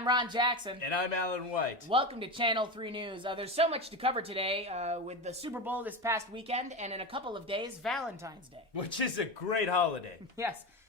I'm Ron Jackson. And I'm Alan White. Welcome to Channel 3 News. There's so much to cover today with the Super Bowl this past weekend, and in a couple of days, Valentine's Day. Which is a great holiday.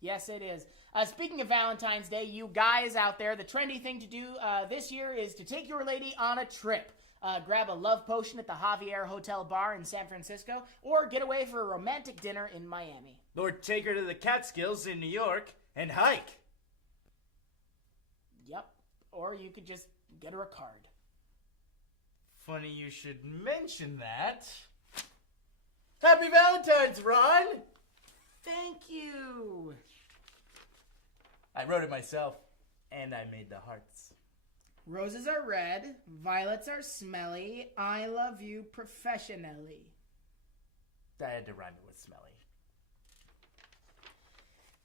Yes, it is. Speaking of Valentine's Day, you guys out there, the trendy thing to do this year is to take your lady on a trip. Grab a love potion at the Javier Hotel Bar in San Francisco, or get away for a romantic dinner in Miami. Or take her to the Catskills in New York and hike. Yep. Or you could just get her a card. Funny you should mention that. Happy Valentine's, Ron! Thank you. I wrote it myself, and I made the hearts. Roses are red, violets are smelly, I love you professionally. I had to rhyme it with smelly.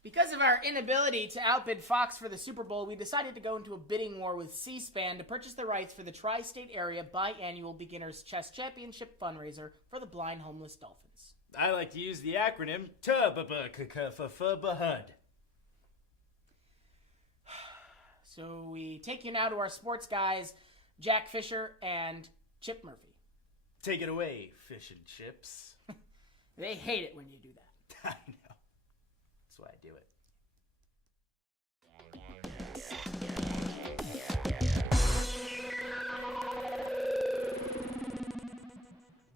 Because of our inability to outbid Fox for the Super Bowl, we decided to go into a bidding war with C-SPAN to purchase the rights for the tri-state area biannual Beginners Chess Championship fundraiser for the blind homeless dolphins. I like to use the acronym TUBBHUD. So we take you now to our sports guys, Jack Fisher and Chip Murphy. Take it away, fish and chips. They hate it when you do that. I know. That's why I do it.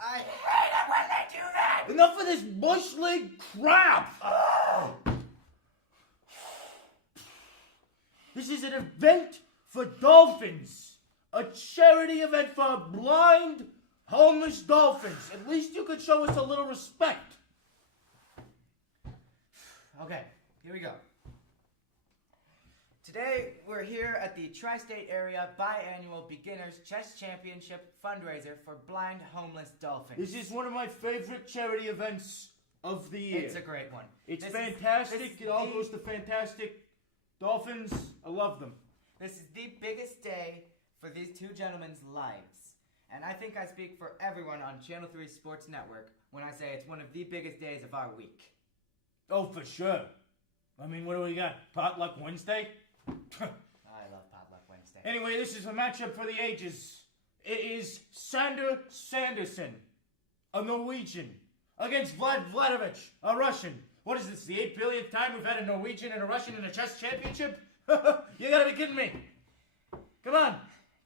I hate it when they do that! Enough of this bush league crap! This is an event for dolphins. A charity event for blind, homeless dolphins. At least you could show us a little respect. Okay, here we go. Today, we're here at the Tri-State Area Biannual Beginners Chess Championship fundraiser for blind homeless dolphins. This is one of my favorite charity events of the year. It's a great one. It's fantastic. It all goes to fantastic dolphins. I love them. This is the biggest day for these two gentlemen's lives. And I think I speak for everyone on Channel 3 Sports Network when I say it's one of the biggest days of our week. Oh, for sure. I mean, what do we got? Potluck Wednesday? I love Potluck Wednesday. Anyway, this is a matchup for the ages. It is Sander Sanderson, a Norwegian, against Vlad Vladovich, a Russian. What is this, the 8 billionth time we've had a Norwegian and a Russian in a chess championship? You gotta be kidding me. Come on.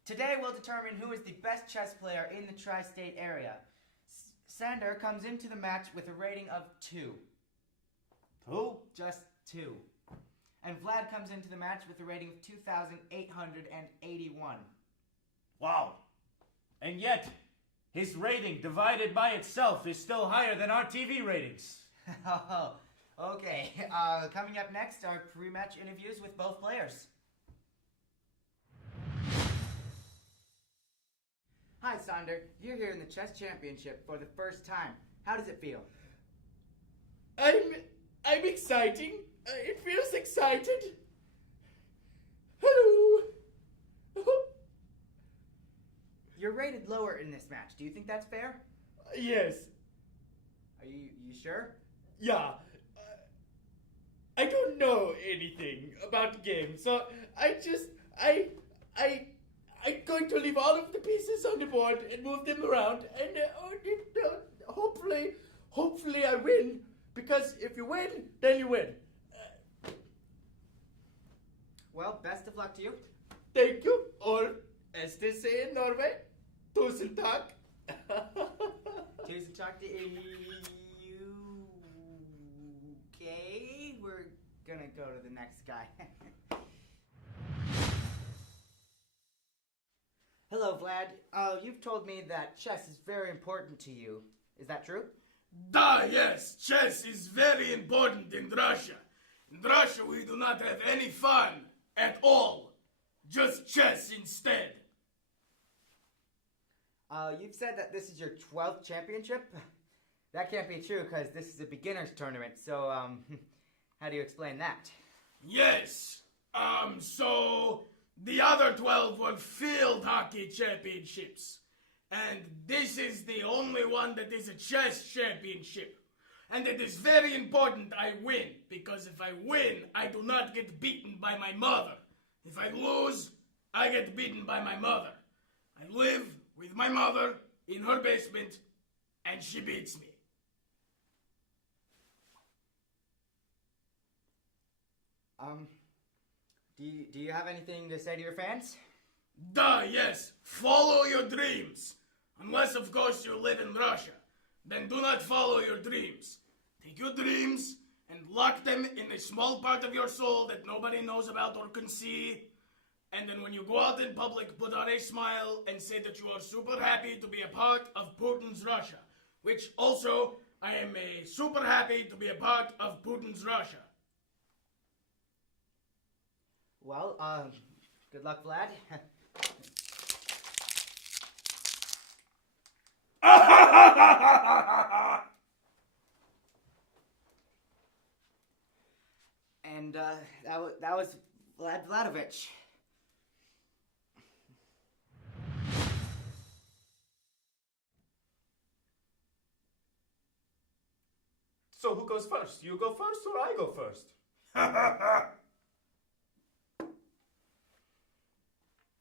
Today we'll determine who is the best chess player in the tri-state area. Sander comes into the match with a rating of 2. Who? Just 2. And Vlad comes into the match with a rating of 2,881. Wow. And yet, his rating divided by itself is still higher than our TV ratings. Oh, okay. Coming up next are pre-match interviews with both players. Hi, Sander. You're here in the chess championship for the first time. How does it feel? I'm exciting. It feels excited. Hello. You're rated lower in this match. Do you think that's fair? Yes. Are you sure? Yeah. I don't know anything about the game, so I'm going to leave all of the pieces on the board and move them around, and hopefully I win, because if you win, then you win. Well, best of luck to you. Thank you, or as they say in Norway, tusen takk. Tusen takk to you. Okay, we're gonna go to the next guy. Hello, Vlad. You've told me that chess is very important to you. Is that true? Yes, chess is very important in Russia. In Russia, we do not have any fun at all. Just chess instead. You've said that this is your 12th championship? That can't be true because this is a beginner's tournament, so, how do you explain that? Yes. So the other 12 were field hockey championships. And this is the only one that is a chess championship. And it is very important I win, because if I win, I do not get beaten by my mother. If I lose, I get beaten by my mother. I live with my mother in her basement, and she beats me. Do you have anything to say to your fans? Duh, yes. Follow your dreams. Unless, of course, you live in Russia. Then do not follow your dreams. Take your dreams and lock them in a small part of your soul that nobody knows about or can see. And then when you go out in public, put on a smile and say that you are super happy to be a part of Putin's Russia. Which also, I am super happy to be a part of Putin's Russia. Well, good luck, Vlad. And that was Vlad Vladovich. So who goes first? You go first or I go first?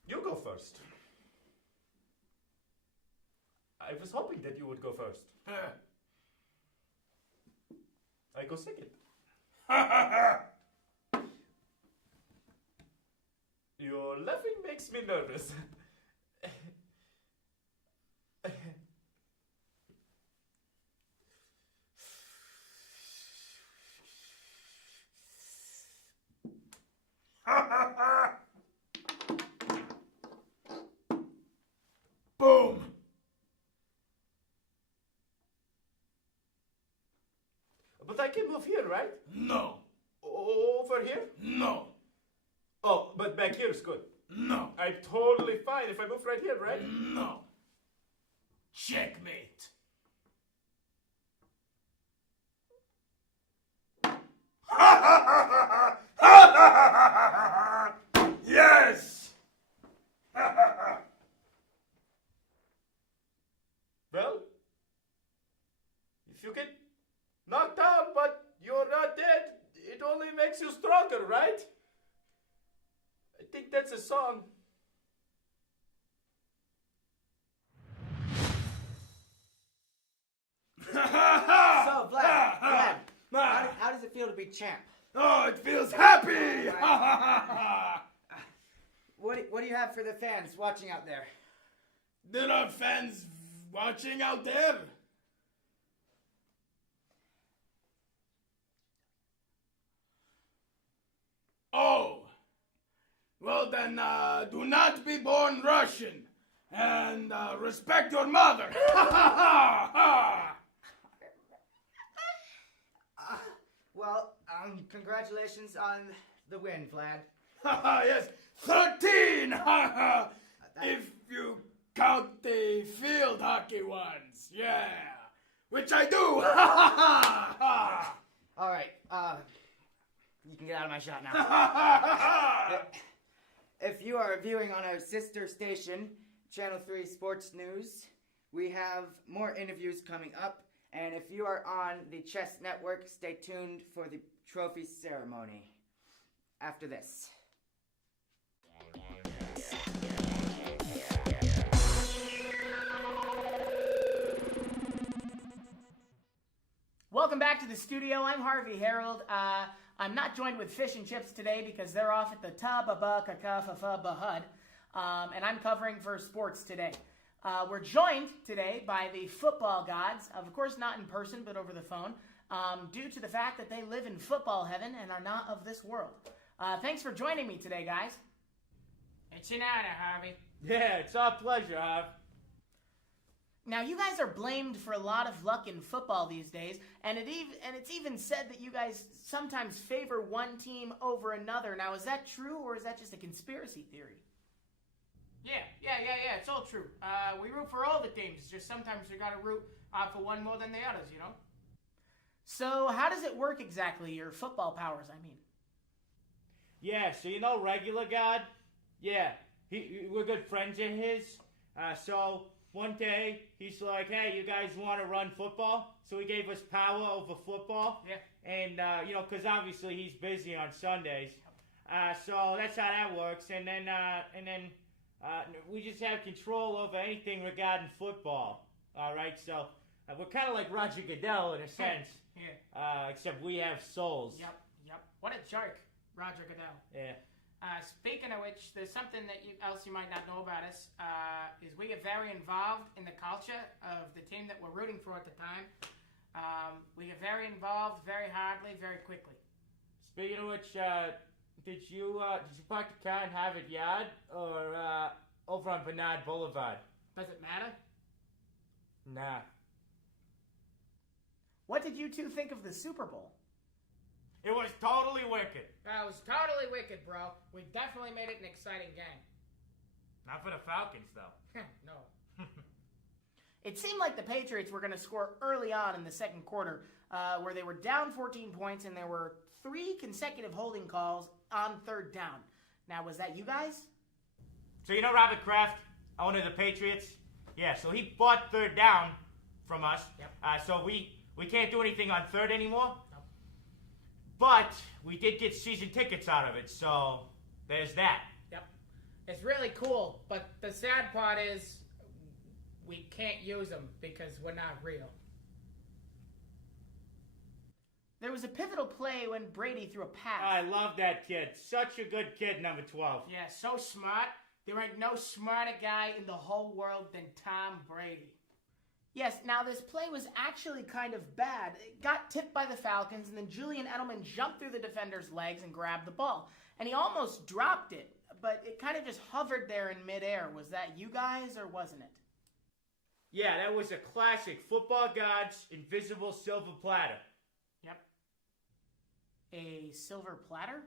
You go first. I was hoping that you would go first. I go second. Your laughing makes me nervous. Boom! But I can move here, right? No. Over here? No. Oh, but back here is good. No. I'm totally fine if I move right here, right? No. Checkmate. Yes! Well, if you get knocked down but you're not dead, it only makes you stronger, right? I think that's a song. So, Vlad, how does it feel to be champ? Oh, it feels happy! What do you have for the fans watching out there? There are fans watching out there. Oh. Well then, do not be born Russian. And respect your mother. Well, congratulations on the win, Vlad. Yes, 13! If you count the field hockey ones, yeah. Which I do! All right, you can get out of my shot now. If you are viewing on our sister station, Channel 3 Sports News, we have more interviews coming up. And if you are on the Chess Network, stay tuned for the trophy ceremony after this. Welcome back to the studio. I'm Harvey Harold. I'm not joined with Fish and Chips today because they're off at the Bahud, and I'm covering for sports today. We're joined today by the football gods, of course not in person but over the phone, due to the fact that they live in football heaven and are not of this world. Thanks for joining me today, guys. It's an honor, Harvey. Yeah, it's our pleasure, Harv. Now, you guys are blamed for a lot of luck in football these days, and it's even said that you guys sometimes favor one team over another. Now, is that true, or is that just a conspiracy theory? Yeah, it's all true. We root for all the teams, just sometimes we gotta root for one more than the others, you know? So, how does it work exactly, your football powers, I mean? Yeah, so you know Regular God? Yeah, we're good friends of his. So one day, he's like, hey, you guys want to run football? So he gave us power over football. Yeah. And, because obviously he's busy on Sundays. So that's how that works. And then we just have control over anything regarding football. All right, so we're kind of like Roger Goodell in a sense. Yeah. Except we have souls. Yep. What a jerk, Roger Goodell. Yeah. Speaking of which, there's something else you might not know about us, is we get very involved in the culture of the team that we're rooting for at the time. We get very involved very hardly, very quickly. Speaking of which, did you park the car in Harvard Yard or over on Bernard Boulevard? Does it matter? Nah. What did you two think of the Super Bowl? It was totally wicked. That was totally wicked, bro. We definitely made it an exciting game. Not for the Falcons, though. No. It seemed like the Patriots were going to score early on in the second quarter, where they were down 14 points and there were 3 consecutive holding calls on third down. Now, was that you guys? So you know Robert Kraft, owner of the Patriots? Yeah, so he bought third down from us. Yep. So we can't do anything on third anymore. Nope. But we did get season tickets out of it, so there's that. Yep. It's really cool, but the sad part is we can't use them because we're not real. There was a pivotal play when Brady threw a pass. I love that kid. Such a good kid, number 12. Yeah, so smart. There ain't no smarter guy in the whole world than Tom Brady. Yes, now this play was actually kind of bad. It got tipped by the Falcons, and then Julian Edelman jumped through the defender's legs and grabbed the ball. And he almost dropped it, but it kind of just hovered there in midair. Was that you guys, or wasn't it? Yeah, that was a classic Football Gods invisible silver platter. Yep. A silver platter?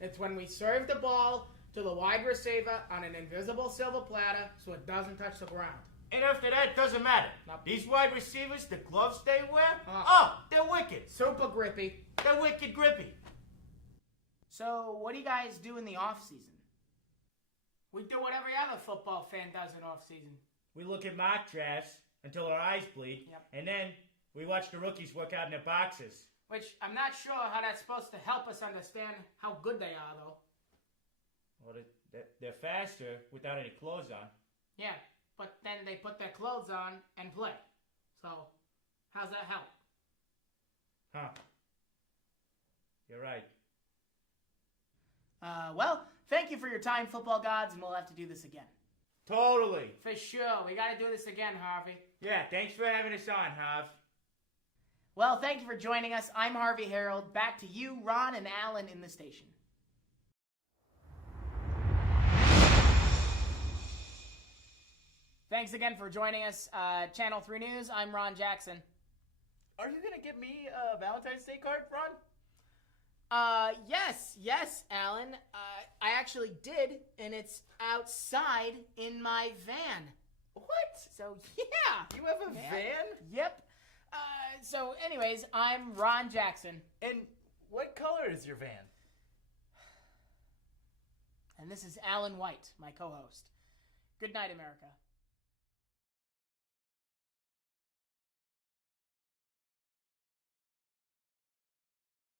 It's when we serve the ball to the wide receiver on an invisible silver platter so it doesn't touch the ground. And after that, it doesn't matter. Nope. These wide receivers, the gloves they wear, they're wicked. Super grippy. They're wicked grippy. So, what do you guys do in the off-season? We do what every other football fan does in off-season. We look at mock drafts until our eyes bleed, Yep. and then we watch the rookies work out in their boxes. Which I'm not sure how that's supposed to help us understand how good they are, though. Well, they're faster without any clothes on. Yeah, but then they put their clothes on and play. So, how's that help? Huh. You're right. Well, thank you for your time, Football Gods, and we'll have to do this again. Totally. For sure. We gotta do this again, Harvey. Yeah, thanks for having us on, Harv. Well, thank you for joining us. I'm Harvey Harold. Back to you, Ron, and Alan in the station. Thanks again for joining us. Channel 3 News, I'm Ron Jackson. Are you gonna get me a Valentine's Day card, Ron? Yes, Alan. I actually did, and it's outside in my van. What? So, yeah. You have a van? Yep. So, anyways, I'm Ron Jackson. And what color is your van? And this is Alan White, my co-host. Good night, America.